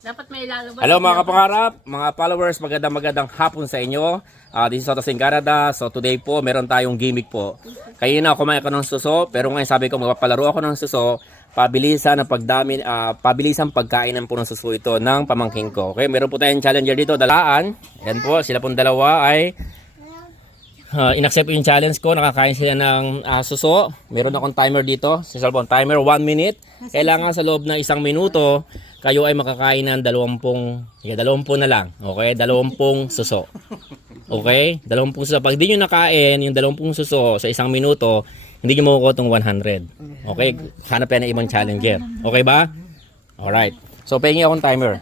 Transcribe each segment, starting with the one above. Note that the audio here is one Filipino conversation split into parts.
Dapat may lalabas. Hello mga kapangarap, mga followers, magandang hapon sa inyo. This is Sotos in Canada. So today po, meron tayong gimmick po. Kanina kumain ako ng suso, pero ngayon sabi ko magpapalaro ako ng suso. Pabilisan ang pabilisan pagkainan po ng suso ito ng pamangkin ko. Okay, meron po tayong challenger dito, dalaan. Yan po, sila pong dalawa ay in-accept yung challenge ko. Nakakain sila ng suso. Meron akong timer dito. Sa cellphone timer, 1 minute. Kailangan sa loob ng 1 minuto, kayo ay makakain ng 20 na lang. Okay? 20 suso. Okay? 20 suso. Pag di nyo nakain yung 20 suso sa 1 minuto, hindi nyo makukuha itong 100. Okay? Hanap yan ng ibang challenger. Okay ba? Alright. So, pahingin akong timer.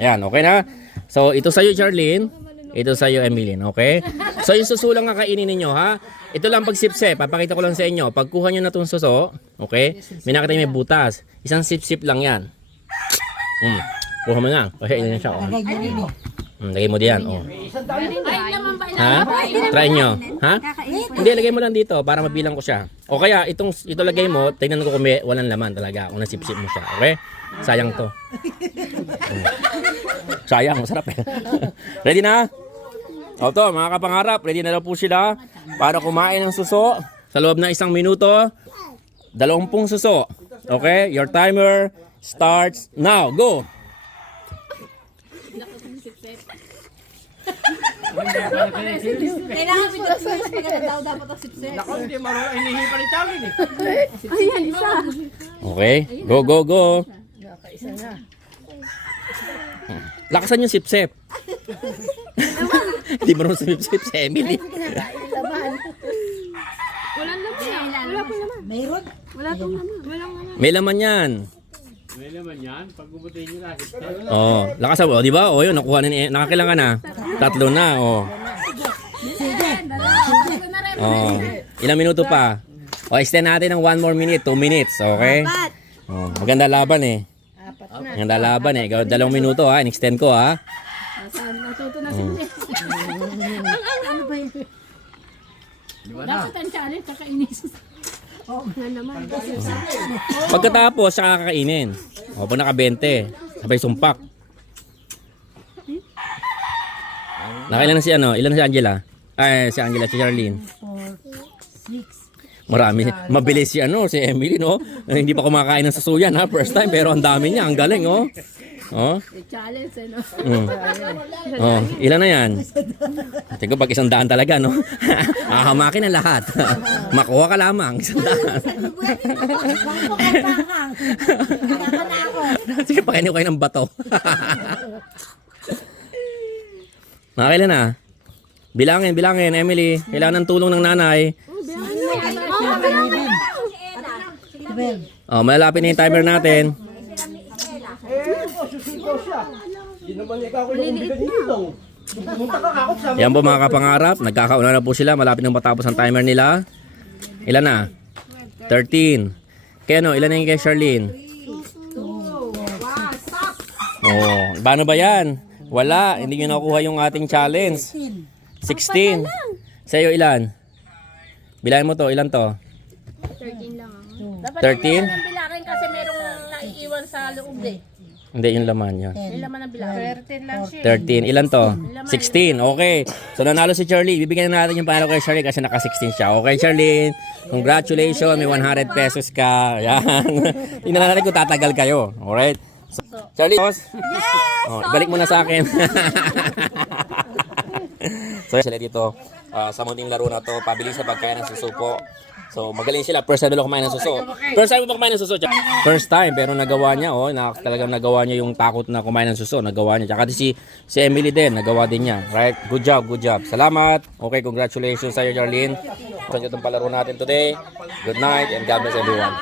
Ayan. Okay na? So, ito sa'yo, Charlene. Ito sa'yo, Emilyn. Okay? So, yung suso lang kakainin ninyo, ha? Ito lang pagsipsip. Papakita ko lang sa inyo. Pagkuha nyo na itong suso, okay? May nakita may butas. Isang sip-sip lang yan. Kuha mo na. Kasi ina siya. Lagay mo diyan. Oh. Ha? Try nyo. Ha? Hindi, lagay mo lang dito para mabilang ko siya. O kaya, ito lagay mo. Tingnan ko kung may walang laman talaga. Kung nasip-sip mo siya. Okay? Sayang to. Sayang. Masarap eh. Ready na? O to, mga kapangarap. Ready na daw po sila para kumain ng suso. Sa loob ng 1 minuto, 20 suso. Okay? Your timer starts now. Go! Kailangan video-search pagkatapos daw dapat ang sipsip. Ako, hindi marunong inihipa ni Charlie eh. Ayan, isa. Okay? Go, go, go! Lakasan yung sip-sip. Hindi mo rin sip-sip si Emily. Walang laman. Wala po laman. Mayroon? Wala tong laman. Walang laman. May laman yan. May naman yan, pag bumutin nyo lang. Oh, lakasan mo, di ba? Oh, yun, nakuha na nakakilangan na. 3 na, oh. Oh, ilang minuto pa? Oh, extend natin ng 1 more minute, 2 minutes, okay? Oh, maganda laban eh. Maganda laban eh. 2 minuto ha, in-extend ko ha. Natuto na sila. Ano ba yun? Dapat ang challenge, kakainis. Oo nga naman. Pagkatapos, siya kakainin. O, pag naka-20, sabay sumpak. Nakailan na si ano? Ilan na si Angela? Ay, si Angela, si Charlene. 4, 6. Marami. Mabilis si ano, si Emily, no? Hindi pa kumakain ng susuyan, ha? First time, pero ang dami niya. Ang galing, oh. Oh. Challenge, ano? Oh, ilan na yan? Tingko pag 100 talaga, no? Hamakin ang lahat. Makuha ka lamang 100. Sige, pakainin ko kayo ng bato. Nakailan na? Bilangin, Emily. Kailangan ng tulong ng nanay. Oh, malalapit na yung timer natin. Yan po mga kapangarap, nagkakauna na po sila, malapit nang matapos ang timer nila. Ilan na? 13. Kaya ano, ilan na yung kay Charlene? Oh, paano ba yan? Wala, hindi nyo nakuha yung ating challenge. 16. Sa'yo ilan? Bilangin mo to, ilan to? 13 lang ako. 13? Bilangin kasi merong naiiwan sa loob eh. Hindi, yung laman yan. May laman ng bilangin. 13 lang siya. 13. Ilan to? 16. Okay. So, nanalo si Charlie. Bibigyan na natin yung panalo kay Charlie kasi naka-16 siya. Okay, Charlie. Congratulations. May 100 pesos ka. Yan. Tingnan natin kung tatagal kayo. Alright. So, Charlie. Yes! Oh, balik mo na sa akin. So, sila dito sa munting laro na to. Pabilis sa pagkain ng suso. So, magaling sila. First time nila kumain ng suso. First time mo ba kumain ng suso? First time, pero nagawa niya, oh. Talagang nagawa niya yung takot na kumain ng suso. Nagawa niya. Tsaka si Emily din, nagawa din niya. Right? Good job, good job. Salamat. Okay, congratulations sa'yo, Charlene. Kung itong palaro natin today. Good night and God bless everyone.